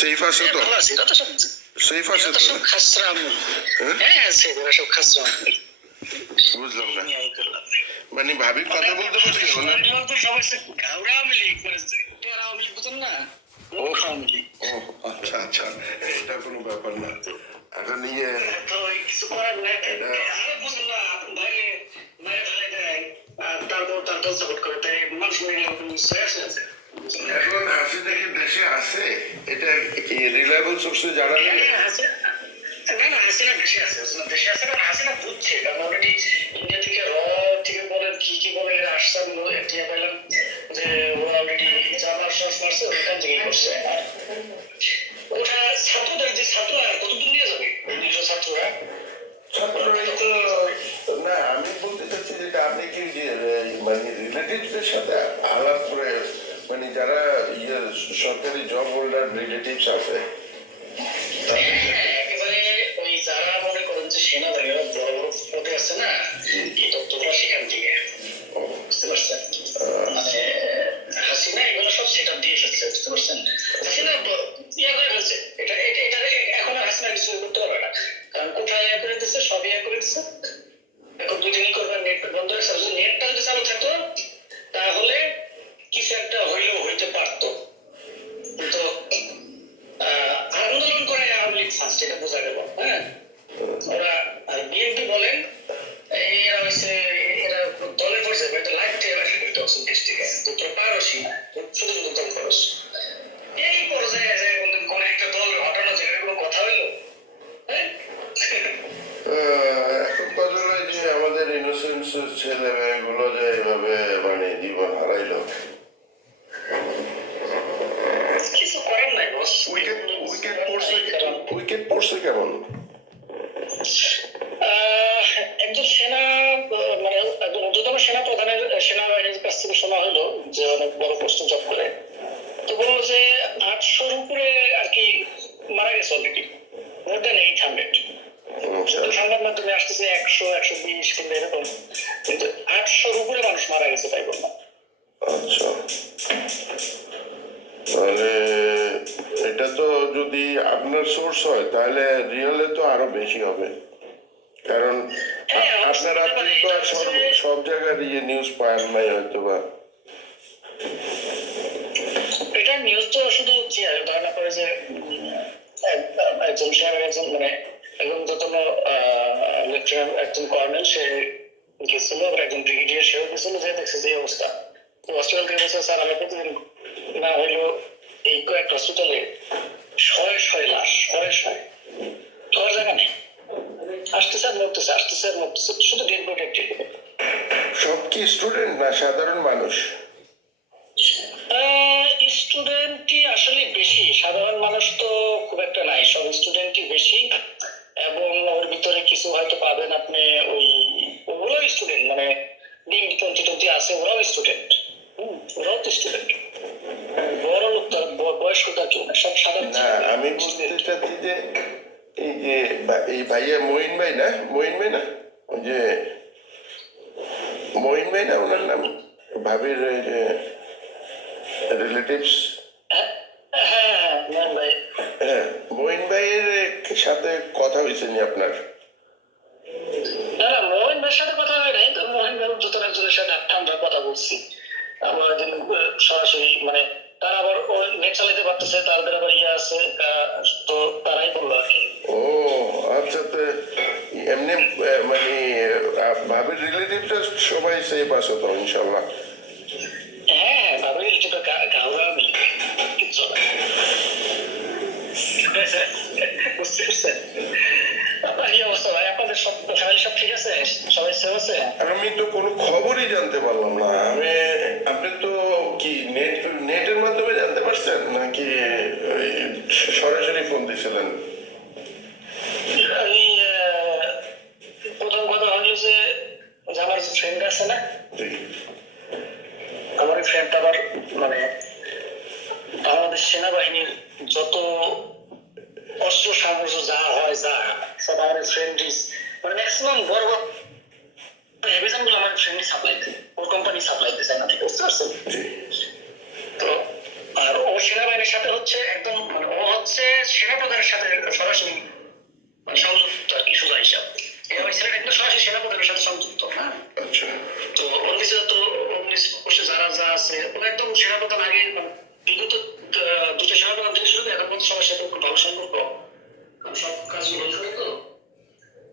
Safe আছে তো? ভালো আছে, এটা তো সব সেফ আছে তো? সব খাসরা আমল। হ্যাঁ সেফ, এরা সব খাসরা আমল। বুঝলাম না, মানে ভাবি কথা বলতে পারছিল না? ঘাওড়া আমলি করেছে, টেরা আমলি বুঝুন না, ও আমলি। ও আচ্ছা আচ্ছা, এটা কোনো ব্যাপার না। এখন নিয়ে তো কিছু করার নাই, আরে বুঝুন না, বাইরে বাইরে ফেলে দেয়, আর তারপর তার সাপোর্ট করে, তাই মানুষ মেরে শেষ আছে। এখন হাসি দেখে দেশে আছে, এটা কি রিলায়েবল সোর্সে জানা যায়? হাসিনা দেশে আছে, দেশে আছে না, হাসিনা বুঝছে, কারণ অলরেডি ইন্ডিয়া থেকে থেকে বলেন কি বলে আসছে, আমি টিয়া পাইলাম যে ওরা অলরেডি যা মার্চ মারছে ওখান থেকেই করছে। আর ওটা ছাত্রদের যে ছাত্ররা কতদূর নিয়ে যাবে নিজস্ব ছাত্ররা? না, আমি বলতে চাচ্ছি যেটা আপনি কি যে মানে রিলেটিভসদের সাথে আলাপ করে, মানে যারা সরকারি জব হোল্ডার রিলেটিভস আছে একেবারে ওই যারা মনে করেন যে সেনাবাহিনীরা বড় বড় পদে আছে না, এই তথ্যগুলো সেখান থেকে বুঝতে পারছেন। মানে হাসিনা এগুলো সব সেটা দিয়ে এসেছে, বুঝতে পারছেন। হাসিনা ইয়া করে ফেলছে, এটা এখন হাসিনা কিছু করতে পারবে না, কারণ কোথায় ইয়া করে দিচ্ছে, সব ইয়া করে দিচ্ছে। এখন দুদিনই করবার, নেট বন্ধ হয়েছে, নেটটা যদি চালু থাকতো তাহলে কিছু একটা হইলেও হইতে পারতো, কিন্তু আন্দোলন করে আওয়ামী লীগ ফার্স্ট, এটা বোঝা গেল। হ্যাঁ, ওরা বিএনপি বলেন এরা হচ্ছে এরা দলে পড়ছে, লাইফ থেকে রাখি করতে হচ্ছে দেশ থেকে, তো পারসই না, শুধু দল খরচ। এই পর্যায়ে যে কোন একটা দল হটানো যেখানে কোনো কথা হইলো, হ্যাঁ এখন কথা নয় যে আমাদের ইনোসেন্স ছেলে মেয়েগুলো যে এভাবে মানে জীবন হারাইলো। কিছু করার নাই বস। উইকেট পড়ছে কেমন? একজন সেনা মানে একজন ঊর্ধ্বতন সেনা প্রধানের সেনাবাহিনীর কাছ থেকে শোনা হলো যে অনেক বড় পোস্টে জব করে, তো বললো যে 800-র উপরে আর কি মারা গেছে অলরেডি, মোর দেন 800। সংবাদ মাধ্যমে আসতেছে 100-120 কিংবা এরকম, কিন্তু 800-র উপরে মানুষ মারা গেছে তাই বললাম। আচ্ছা, তাহলে এটা তো যদি আপনার সোর্স হয় তাহলে রিয়েলে তো আরো বেশি হবে, কারণ আপনার আপনি তো আর সব জায়গার নিউজ পান নাই হয়তো বা। এটা নিউজ তো শুধু ধারণা করে যে একজন সাহেব, একজন মানে একজন যতন লেফটেন্যান্ট, একজন কর্নেল সে গেছিল, একজন ব্রিগেডিয়ার সেও গেছিল, যে দেখছে যে অবস্থা। হসপিটাল থেকে বলছে স্যার আমি প্রতিদিন না হইলো এই কয়েক হসপিটালে শয়ে লাশ, শয়ে জায়গা নেই, আসতেছে আর মরতেছে, আসতেছে আর মরতেছে, শুধু ডেড বডি একটি। সব কি স্টুডেন্ট না সাধারণ মানুষ? স্টুডেন্টই আসলে বেশি, সাধারণ মানুষ তো খুব একটা নাই, সব স্টুডেন্টই বেশি। এবং ওর ভিতরে কিছু হয়তো পাবেন আপনি ওই ওগুলো স্টুডেন্ট, মানে ডিম 20 আছে, ওরাও স্টুডেন্ট, ওরাও তো স্টুডেন্ট, বড় লোক তার বয়স্ক তার কেউ না, সব সাধারণ। না, আমি বলতে চাচ্ছি যে এই যে এই ভাইয়া মঈন ভাই না, মঈন ভাই না, ওই যে মঈন ভাই না ওনার নাম, ভাবির ওই যে রিলেটিভস। হ্যাঁ, মঈন ভাইয়ের সাথে কথা হয়েছে নি আপনার? না না, মোহন ভাইয়ের সাথে কথা হয় নাই, তো মোহন ভাই যত একজনের সাথে ঠান্ডা কথা বলছি আমরা সরাসরি, মানে তারা আবার নেট চালাইতে পারতেছে, তাদের আবার ইয়ে আছে, তো তারাই বললো আর কি। ও আচ্ছা, তো এমনি মানে ভাবির রিলেটিভটা সবাই সেফ আছে তো ইনশাল্লাহ? হ্যাঁ, ভাবির রিলেটিভ গাওয়া কিচ্ছু না, বুঝতে পারছেন কি অবস্থা ভাই? আপনাদের সব ফ্যামিলি সব ঠিক আছে, সবাই সেফ আছে? আমি তো কোনো খবরই জানতে পারলাম না। আপনি তো কি নেটের মাধ্যমে জানতে পারছেন নাকি সরাসরি ফোন দিয়েছিলেন? প্রথম কথা হলো যে আমার ফ্রেন্ড আছে না, আমার ফ্রেন্ড আবার মানে বাংলাদেশ সেনাবাহিনীর যত অস্ত্র সামগ্রী যা হয় যা সব আমার ফ্রেন্ড, মানে ম্যাক্সিমাম বড় অ্যামাজন গুলো আমার ফ্রেন্ডই সাপ্লাই দেয়, ওর কোম্পানি সাপ্লাই দিতে চায় না, ঠিক বুঝতে পারছেন? তো আর ওর সেনাবাহিনীর সাথে হচ্ছে একদম মানে ও হচ্ছে সেনাপ্রধানের সাথে সরাসরি মানে সংযুক্ত আর কি সোজা হিসাব। ওই ছেলেটা একদম সরাসরি সেনাপ্রধানের সাথে সংযুক্ত, হ্যাঁ। আচ্ছা তো ওর নিচে তো যারা যা আছে ওরা একদম সেনাপ্রধান আগে বিগত দুটো সেনাপ্রধান থেকে শুরু করে এখন পর্যন্ত সবার সাথে খুব ভালো সম্পর্ক, কারণ সব কাজগুলো করে তো।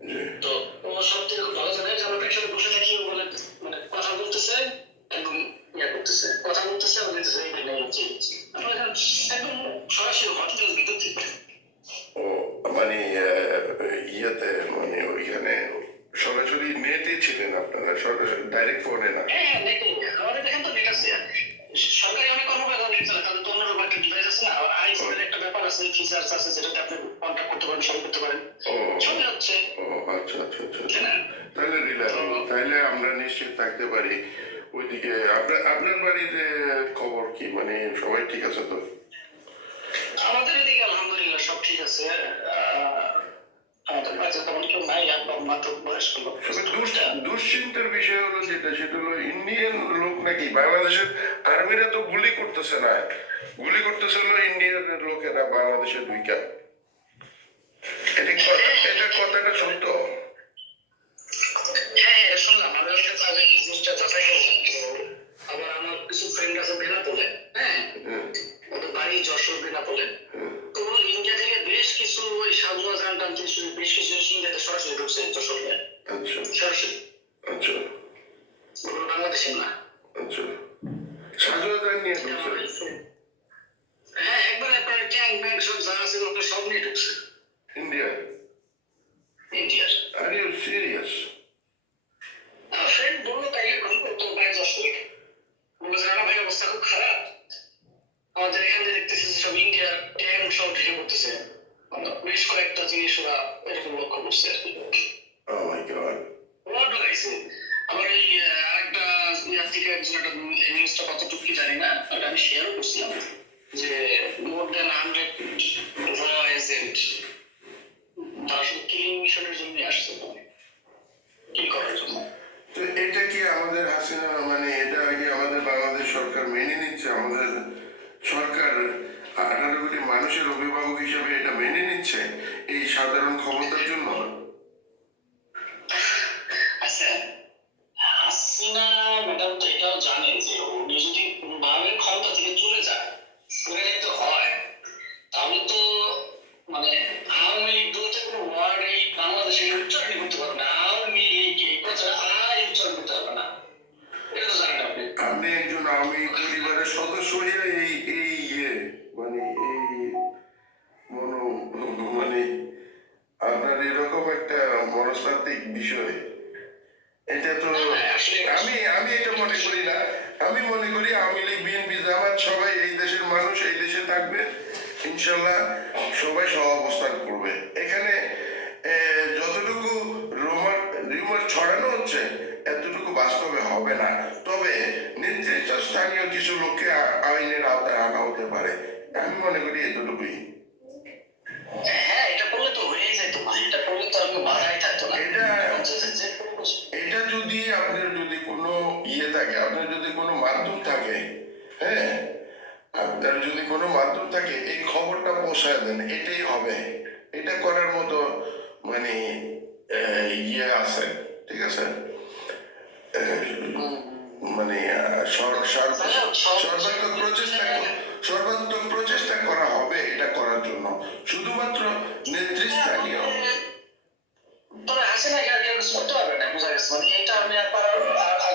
জি তো ও সব থেকে খুব ভালো জানে যে আমরা একসাথে বসে থাকি, ও বলে মানে কথা বলতেছে একদম করতেছে, কথা বলতেছে ও বলতেছে এই নিয়ে হচ্ছে আমরা একদম সরাসরি হসপিটাল ভিতর থেকে। ও মানে ইয়েতে মানে ওইখানে সরাসরি নেটে ছিলেন আপনারা, সরাসরি ডাইরেক্ট ফোনে না? হ্যাঁ নেটে, আমাদের এখানে তো নেট আছে। সরকারি অনেক কর্মকর্তা নেট চালায়, তাদের তো অন্যরকম একটা ডিভাইস আছে না, আইফোনের একটা ব্যাপার আছে, ফিচার্স আছে যেটাতে আপনি কন্ট্যাক্ট করতে পারেন, সব করতে পারেন, ও সবই হচ্ছে। ও আচ্ছা আচ্ছা আচ্ছা তাই না? তাহলে রিলায়েবল, তাহলে আমরা নিশ্চিত থাকতে পারি। ওইদিকে আপনার বাড়িতে খবর কি, মানে সবাই ঠিক আছে তো? আমাদের এদিকে আলহামদুলিল্লাহ সব ঠিক আছে। আমাদের বাড়িতে তেমন কেউ নাই, আব্বা আম্মা তো বয়স্ক লোক। দুশ্চিন্তার বিষয় হলো যেটা, সেটা হলো ইন্ডিয়ান লোক নাকি বাংলাদেশের আর্মিরা তো গুলি করতেছে না, গুলি করতেছে হলো ইন্ডিয়ানের লোকেরা বাংলাদেশে ঢুইকা। এটা কথাটা সত্য? হ্যাঁ শুনলাম, আমি ওই ক্ষেত্রে আগে এই জিনিসটা যাচাই করলাম। তো আবার আমার কিছু ফ্রেন্ড আছে বেনাপোলে, হ্যাঁ ওদের বাড়ি যশোর বেনাপোলে। তো ইন্ডিয়া থেকে বেশ কিছু ওই সাধুয়া গান টান থেকে শুরু বেশ কিছু ইন্ডিয়াতে সরাসরি ঢুকছে যশোরে, আচ্ছা সরাসরি। আচ্ছা ওগুলো বাংলাদেশের না। আচ্ছা স্বাধীনতা নিয়ে ঢুকছে? হ্যাঁ একবার আপনার ট্যাঙ্ক ব্যাংক সব যা আছে ওগুলো সব নিয়ে ঢুকছে ইন্ডিয়া। ইন্ডিয়ার। Are you serious? আমার ফ্রেন্ড বললো তাই, তো বাড়ি যশোর, বললো যে রানা ভাই অবস্থা খুব খারাপ, আমাদের এখানে দেখতেছি সব ইন্ডিয়ার ট্যাঙ্ক সব ঢুকে পড়তেছে, বেশ কয়েকটা জিনিস ওরা এরকম লক্ষ্য করছে আর কি। ও মাই গড। ওরা ঢুকাইছে। আবার এই আরেকটা ইয়ার থেকে একজন একটা নিউজটা কতটুকু কি জানি না, ওটা আমি শেয়ারও করছিলাম যে মোর দেন 100 র এজেন্ট তারা শুধু কিলিং মিশনের জন্য আসছে, কি করার জন্য। তো এটা কি আমাদের হাসিনা, মানে এটা কি আমাদের বাংলাদেশ সরকার মেনে নিচ্ছে? আমাদের সরকার 18 কোটি মানুষের অভিভাবক হিসেবে এটা মেনে নিচ্ছে এই সাধারণ ক্ষমতার জন্য? আচ্ছা হাসিনা ম্যাডাম তো এটাও জানে যে উনি যদি কোনোভাবে ক্ষমতা থেকে চলে যায়, সরে যেতে হয়, তাহলে তো মানে আওয়ামী লীগ বলতে কোনো ওয়ার্ড এই বাংলাদেশে উচ্চারণ করতে পারবে না, আওয়ামী লীগ এই কথা আর উচ্চারণ করতে পারবে না, এটা তো জানেন আপনি। আপনি একজন আওয়ামী পরিবারের সদস্য হয়ে এই এই ইয়ে মানে এই মানে আপনার এরকম একটা মনস্তাত্ত্বিক বিষয়, এটা তো আমি আমি এটা মনে করি না। আমি মনে করি আওয়ামী লীগ, বিএনপি, জামাত সবাই এই দেশের মানুষ, এই দেশে থাকবে ইনশাল্লাহ, সবাই সহ অবস্থান করবে। এখানে যতটুকু রিউমার ছড়ানো হচ্ছে এতটুকু বাস্তবে হবে না, তবে নির্দিষ্ট স্থানীয় কিছু লোককে আইনের আওতায় আনা হতে পারে, আমি মনে করি এতটুকুই। হ্যাঁ এটা করলে তো হয়েই যেত, এটা করলে তো আমি বাধাই থাকতো না। এটা যদি আপনার যদি কোনো ইয়ে থাকে, আপনার যদি কোনো মাধ্যম থাকে, হ্যাঁ আপনার যদি কোনো মাধ্যম থাকে, এই খবরটা পৌঁছায় দেন, এটাই হবে। এটা করার মতো মানে ইয়ে আছে, ঠিক আছে? মানে সর্বাত্মক প্রচেষ্টা করা হবে এটা করার জন্য, শুধুমাত্র নেতৃস্থানীয়। তবে হাসিনা কেউ কিছু করতে পারবে না, বোঝা গেছে, মানে এটা আমি আর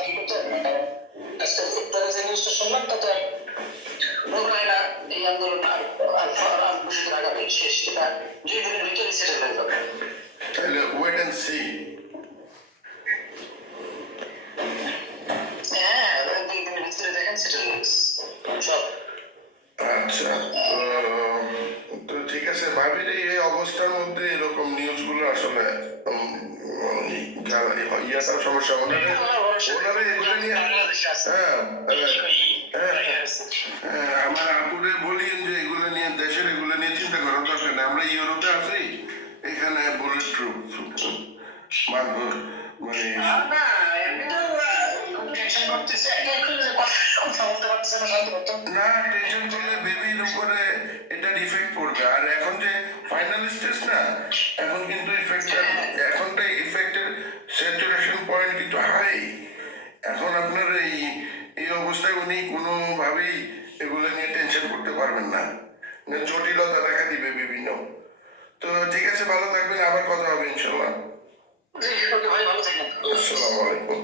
কি করতে পারবো না। আজকে উত্তরে যে নিউজটা শুনলাম তাতে মনে হয় না এই আন্দোলন আর বছর আগামী শেষ, এটা 2 দিনের ভিতরে সেটেল হয়ে যাবে। তাহলে ওয়েট অ্যান্ড সি। হ্যাঁ 2 দিনের ভিতরে দেখেন সেটেল হয়ে গেছে সব। আচ্ছা তো ঠিক আছে, ভাবির এই অবস্থার মধ্যে এরকম নিউজগুলো আসলে ইয়াটাও সমস্যা, ওনারা এগুলো নিয়ে আমার আপুরে বলি যে এগুলো নিয়ে দেশের এগুলো নিয়ে চিন্তা করার দরকার নেই, আমরা ইউরোপে আছি, এখানে বুলেট প্রুফ মানে টেনশন করতেছে, কথা বলতে পারতেছে না শান্ত করতো। না, টেনশন করলে বেবির উপরে এটা ইফেক্ট পড়বে। আর এখন যে ফাইনাল স্টেজ না, এখন কিন্তু এখনটা ইফেক্টের স্যাচুরেশন পয়েন্ট কিন্তু হাই। এখন আপনার এই অবস্থায় উনি কোনোভাবেই এগুলো নিয়ে টেনশন করতে পারবেন না, জটিলতা দেখা দিবে বিভিন্ন। তো ঠিক আছে, ভালো থাকবেন, আবার কথা হবে ইনশাল্লাহ। জি, ওকে ভাই, ভালো থাকবেন। আসসালামু আলাইকুম।